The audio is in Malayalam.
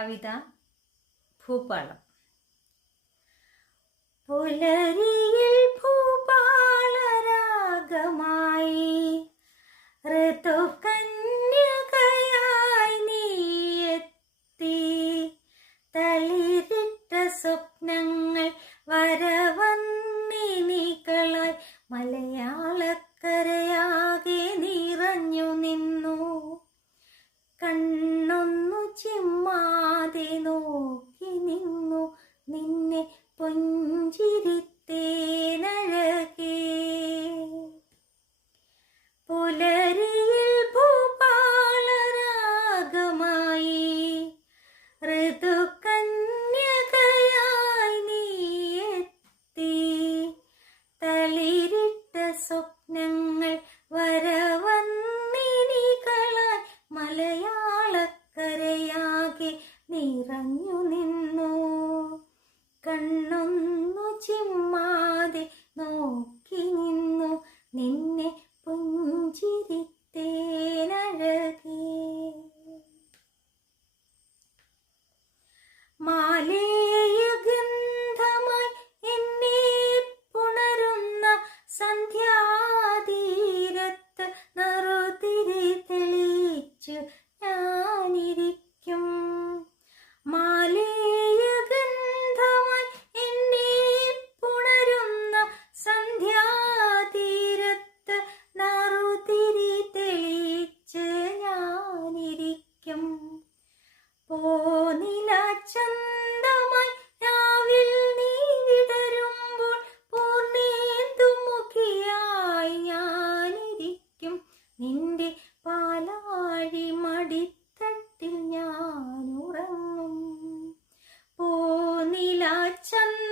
കവിത ഭൂപാളം പുലരിയിൽ ഭൂപാളരാഗമായി ഋതു പകലിരിട്ട സ്വപ്നങ്ങൾ വരവന്നിനികളായി മലയാളക്കരയാകെ നിറഞ്ഞു 三跳。 짠!